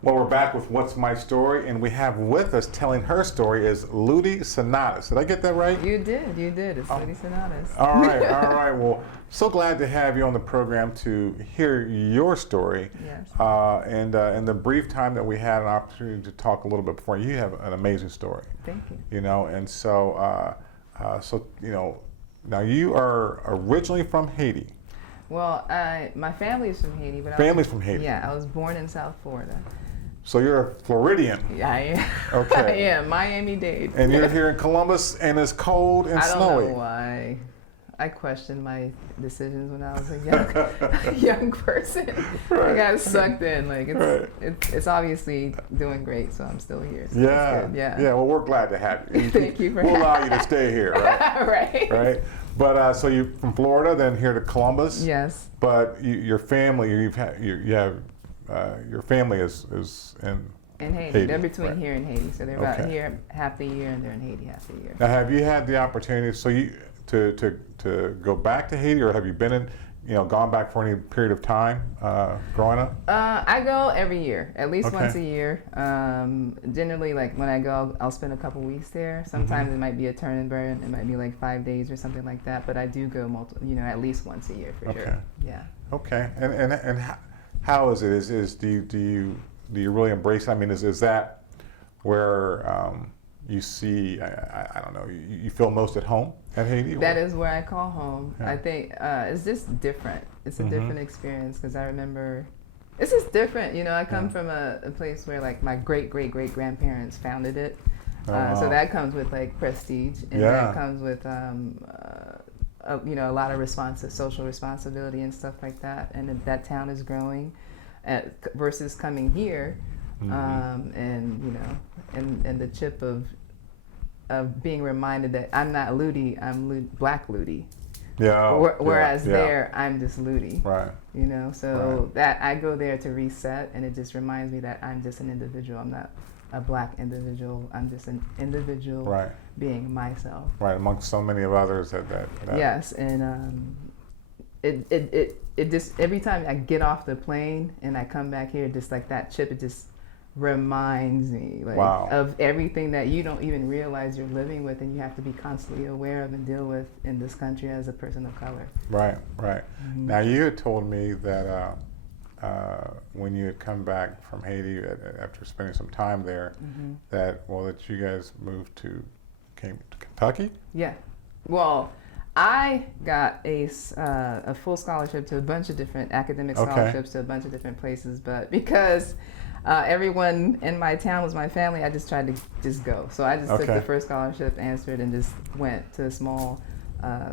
Well, we're back with What's My Story, and we have with us telling her story is Ludie Senatus. Did I get that right? You did. It's Ludie Senatus. All right, all right. Well, so glad to have you on the program to hear your story. Yes. And in the brief time that we had an opportunity to talk a little bit before, you have an amazing story. Thank you. You know, and so, now you are originally from Haiti. Well, my family is from Haiti, but Family's from Haiti. Yeah, I was born in South Florida. So you're a Floridian. Yeah, I am. Okay. I am. Miami-Dade. And you're here in Columbus, and it's cold and snowy. I don't know why. I questioned my decisions when I was a young person. Right. I got sucked in. Like Right. it's obviously doing great, so I'm still here. So Yeah. that's good. Yeah. Well, we're glad to have you. Thank you for We'll allow you having to stay here, right? Right. Right. But so you're from Florida, then here to Columbus. Yes. But your family, your family is in Haiti. Haiti, They're between right. here and Haiti, so they're about Okay. here half the year, and they're in Haiti half the year. Now, have you had the opportunity? So you to go back to Haiti, or have you been gone back for any period of time growing up? I go every year, at least Okay. once a year. Generally, like when I go, I'll spend a couple weeks there. Sometimes it might be a turn and burn. It might be like 5 days or something like that. But I do go at least once a year for Okay. sure. Yeah. Okay. And how is it? Do you really embrace it? I mean, is that where you see? I don't know. You feel most at home at Haiti? That is where I call home. Yeah. I think it's just different. It's a Mhm. different experience because I remember it's just different. I come Yeah. from a place where like my great grandparents founded it. Oh, wow. So that comes with like prestige, and Yeah. that comes with a lot of social responsibility and stuff like that. And that town is growing, versus coming here, Mhm. and the chip of being reminded that I'm not Ludie, I'm Black Ludie. Yeah. Oh, Whereas yeah. there, I'm just Ludie. Right. So Right. that I go there to reset, and it just reminds me that I'm just an individual. I'm not a Black individual. I'm just an individual Right. being myself. Right. Amongst so many of others that. Yes, and it just every time I get off the plane and I come back here, just like that chip, it just reminds me Wow. of everything that you don't even realize you're living with, and you have to be constantly aware of and deal with in this country as a person of color. Right. Right. Mhm. Now you had told me that when you had come back from Haiti after spending some time there, Mhm. that you guys came to Kentucky. Yeah. Well, I got a full scholarship to a bunch of different academic Okay. scholarships to a bunch of different places, but because everyone in my town was my family, I just tried to just go. So I just took Okay. the first scholarship, answered, and just went to a small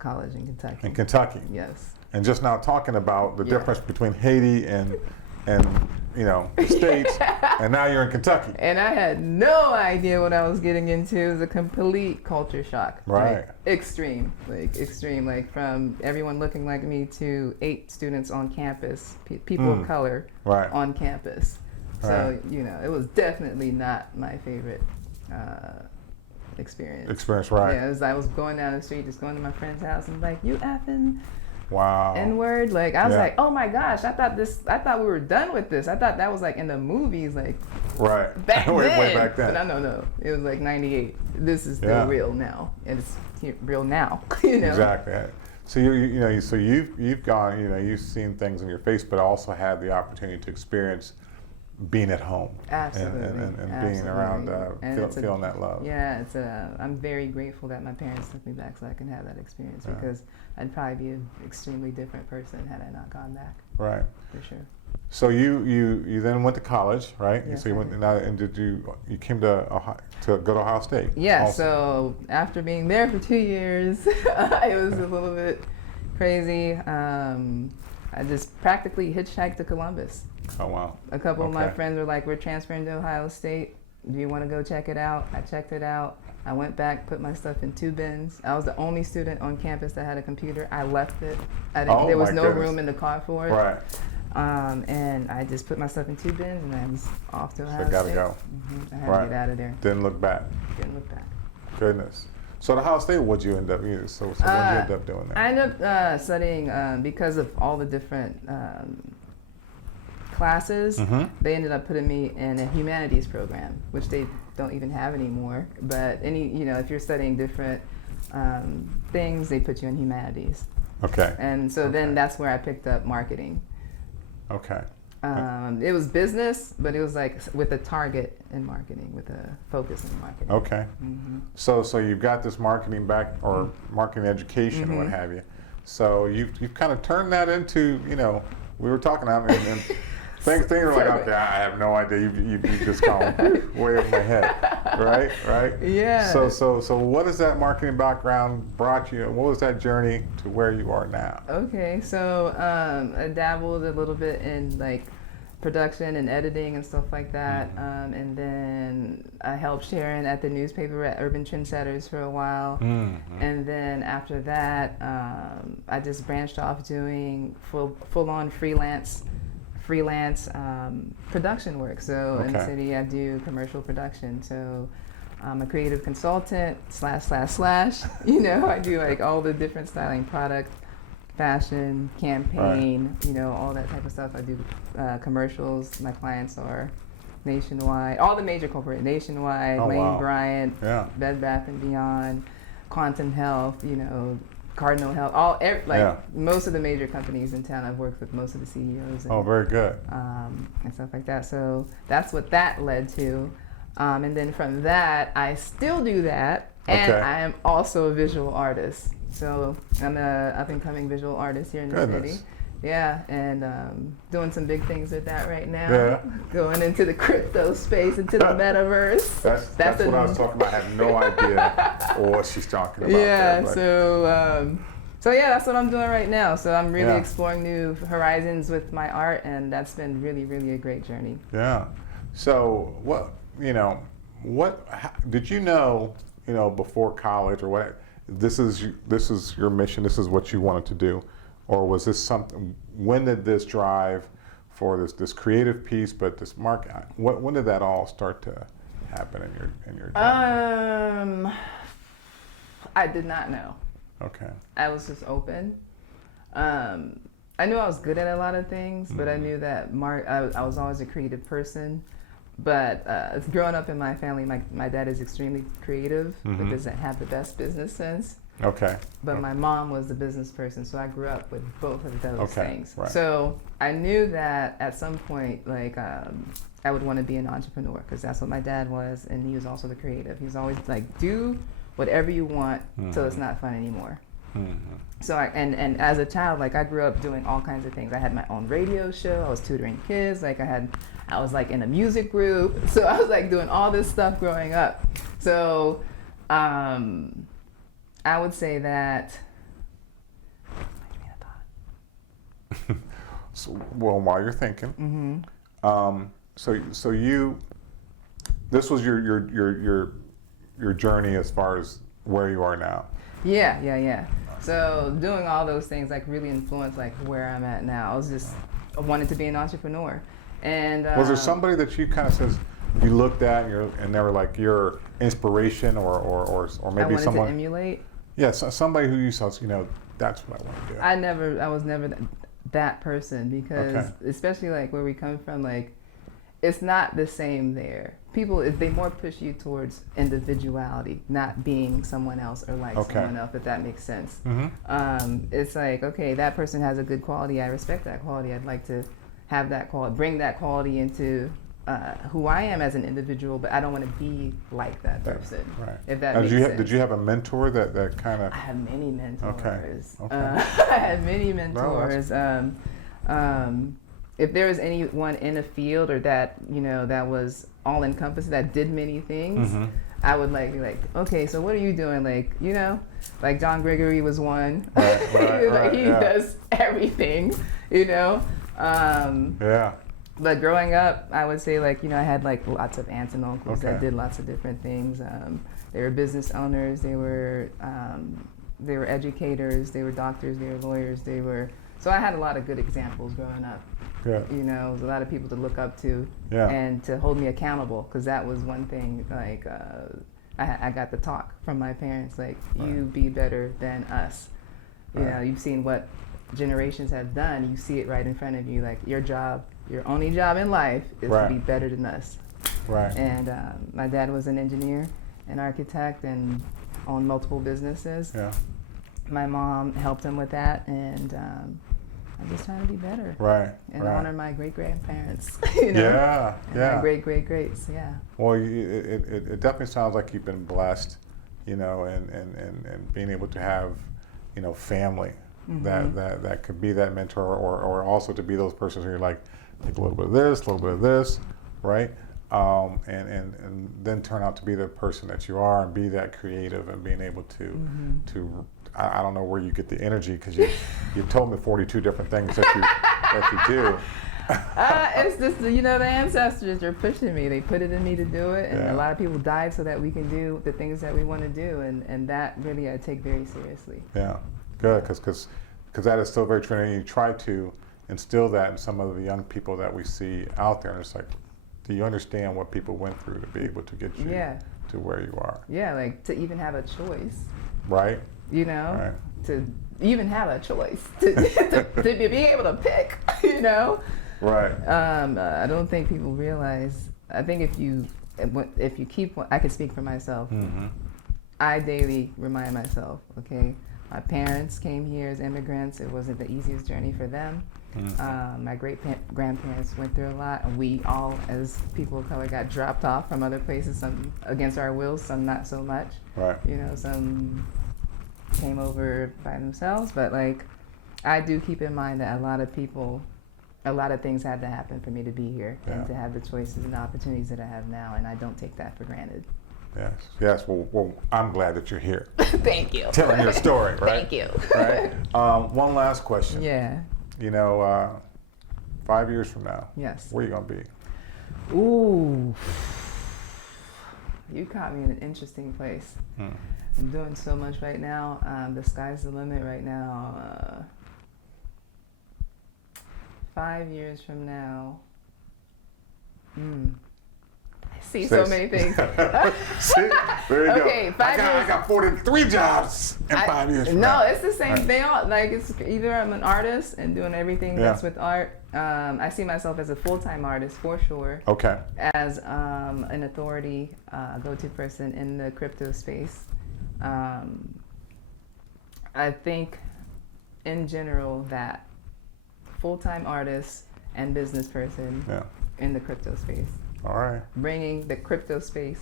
college in Kentucky. In Kentucky. Yes. And just now talking about the Yeah. difference between Haiti and the States, and now you're in Kentucky. And I had no idea what I was getting into. It was a complete culture shock. Right. Like, extreme. Like from everyone looking like me to 8 students on campus, people of color Right. on campus. So, Right. it was definitely not my favorite experience. Experience, right. Yeah, I was going down the street, just going to my friend's house, and like, you effing Wow. N-word. Like, I was Yeah. like, oh my gosh, I thought we were done with this. I thought that was like in the movies, like Right. back then. way back then. But no. It was like 98. This is still Yeah. real now. And it's real now, Exactly. So you've gone, you've seen things in your face, but also had the opportunity to experience being at home. Absolutely. And being Absolutely. around, And feeling that love. Yeah, I'm very grateful that my parents took me back so I can have that experience, Yeah. because I'd probably be an extremely different person had I not gone back, Right. for sure. So you then went to college, right? Yes, So you I went did. and did you came to go to Ohio State? Yeah, also. so after being there for 2 years, it was a little bit crazy. I just practically hitchhiked to Columbus. Oh wow. A couple of my Okay. friends were like, we're transferring to Ohio State. Do you want to go check it out? I checked it out. I went back, put my stuff in 2 bins. I was the only student on campus that had a computer. I left it. There was my no goodness. room in the car for it. Right. And I just put my stuff in 2 bins, and I was off to Ohio So gotta State. go. I had Right. to get out of there. Didn't look back. Didn't look back. Goodness. So at Ohio State, what'd you end up? So what did you end up doing there? I ended up studying because of all the different classes, they ended up putting me in a humanities program, which they don't even have anymore. But if you're studying different things, they put you in humanities. Okay. And so then that's where I picked up marketing. Okay. It was business, but it was like with a target in marketing, with a focus in marketing. Okay. So you've got this marketing or marketing education, what have you. So you've kind of turned that into, we were talking about it, and things are like, okay, I have no idea. You just gone way over my head, right? Yeah. So what has that marketing background brought you? What was that journey to where you are now? Okay, so I dabbled a little bit in like production and editing and stuff like that, and then I helped Sharon at the newspaper at Urban Trendsetters for a while, and then after that, I just branched off doing full-on freelance production work. So in the city, I do commercial production. So I'm a creative consultant / I do like all the different styling product, fashion, campaign, all that type of stuff. I do commercials. My clients are Nationwide, all the major corporate, Nationwide, Lane Bryant, Bed Bath & Beyond, Quantum Health, Cardinal Health, most of the major companies in town. I've worked with most of the CEOs. And, very good. And stuff like that. So that's what that led to. And then from that, I still do that. And I am also a visual artist. So I'm a up-and-coming visual artist here in the city. Yeah, and doing some big things with that right now. Yeah. Going into the crypto space, into the metaverse. That's what I was talking about. I have no idea what she's talking about. Yeah, so that's what I'm doing right now. So I'm really exploring new horizons with my art, and that's been really, really a great journey. Yeah. So what did you know, before college or what? This is your mission. This is what you wanted to do. Or was this something? When did this drive for this creative piece, but this market? When did that all start to happen in your journey? I did not know. Okay. I was just open. I knew I was good at a lot of things, but I knew that I was always a creative person. But growing up in my family, my dad is extremely creative, but doesn't have the best business sense. Okay. But my mom was the business person, so I grew up with both of those things. Right. So I knew that at some point, I would want to be an entrepreneur, because that's what my dad was, and he was also the creative. He was always like, do whatever you want till it's not fun anymore. So and as a child, I grew up doing all kinds of things. I had my own radio show. I was tutoring kids. I was in a music group. So I was doing all this stuff growing up. So I would say that. So, while you're thinking, so you, this was your journey as far as where you are now. Yeah. So doing all those things really influenced where I'm at now. I wanted to be an entrepreneur. And was there somebody that you kind of says you looked at and they were your inspiration or maybe I someone to emulate? Yeah, somebody who you saw, that's what I want to do. I was never that person, because especially where we come from, it's not the same there. People, they more push you towards individuality, not being someone else or someone else, if that makes sense. It's okay, that person has a good quality. I respect that quality. I'd like to have that quality, bring that quality into who I am as an individual, but I don't want to be like that person. Right. If that makes sense. Did you have a mentor that kind of? I have many mentors. Okay. I had many mentors. If there was anyone in a field or that that was all encompassing, that did many things, I would be okay, so what are you doing? John Gregory was one. Right, he does everything. Yeah. But growing up, I would say I had lots of aunts and uncles that did lots of different things. They were business owners. They were educators. They were doctors. They were lawyers. So I had a lot of good examples growing up. Yeah. There was a lot of people to look up to and to hold me accountable, because that was one thing. I got the talk from my parents, you be better than us. You've seen what generations have done, you see it right in front of you. Like your job, your only job in life is to be better than us. Right. And my dad was an engineer, an architect, and owned multiple businesses. Yeah. My mom helped him with that, and I'm just trying to be better. Right. And right. honor my great-grandparents, you know? Yeah, and yeah. my great-great-greats, yeah. Well, it definitely sounds like you've been blessed, you know, and being able to have, you know, family that could be that mentor, or also to be those persons who you're like, take a little bit of this, a little bit of this, right? And then turn out to be the person that you are and be that creative and being able to I don't know where you get the energy, because you told me 42 different things that you do. It's just, you know, the ancestors are pushing me. They put it in me to do it, and Yeah. a lot of people died so that we can do the things that we want to do, and that really I take very seriously. Yeah, good, because that is still very true, and you try to instill that in some of the young people that we see out there, and it's like, do you understand what people went through to be able to get you to where you are? Yeah, like to even have a choice. Right. You know, Right. to even have a choice, to be able to pick, you know. Right. I don't think people realize. I think if you keep, I can speak for myself. I daily remind myself, okay, my parents came here as immigrants. It wasn't the easiest journey for them. My great-grandparents went through a lot, and we all, as people of color, got dropped off from other places, some against our wills, some not so much. Right. You know, some came over by themselves, but like, I do keep in mind that a lot of things had to happen for me to be here and to have the choices and the opportunities that I have now, and I don't take that for granted. Yes. Well, I'm glad that you're here. Thank you. Telling your story, right? Thank you. Right. One last question. Yeah. You know, 5 years from now, Yes. where are you gonna be? Ooh. You caught me in an interesting place. I'm doing so much right now. The sky's the limit right now. 5 years from now. I see so many things. See? There you Okay, go. 5 years. I got 43 jobs in 5 years from now. No, it's the same thing. Like, it's either I'm an artist and doing everything that's with art. I see myself as a full-time artist for sure. Okay. As an authority, go-to person in the crypto space. I think in general that full-time artist and business person in the crypto space. All right. Bringing the crypto space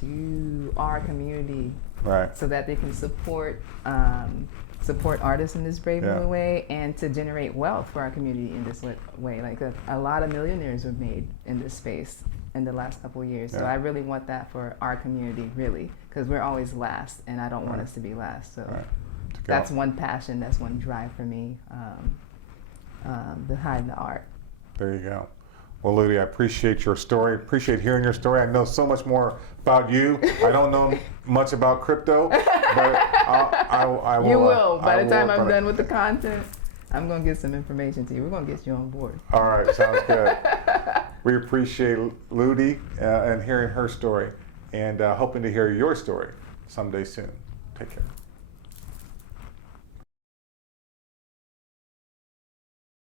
to our community, Right. so that they can support artists in this brave new way, and to generate wealth for our community in this way. Like a lot of millionaires were made in this space in the last couple of years. So I really want that for our community, really, because we're always last, and I don't want us to be last. So that's one passion, that's one drive for me, behind the art. There you go. Well, Ludie, I appreciate your story. Appreciate hearing your story. I know so much more about you. I don't know much about crypto, but I will. You will. By the time I'm done with the content, I'm going to get some information to you. We're going to get you on board. All right. Sounds good. We appreciate Ludie and hearing her story, and hoping to hear your story someday soon. Take care.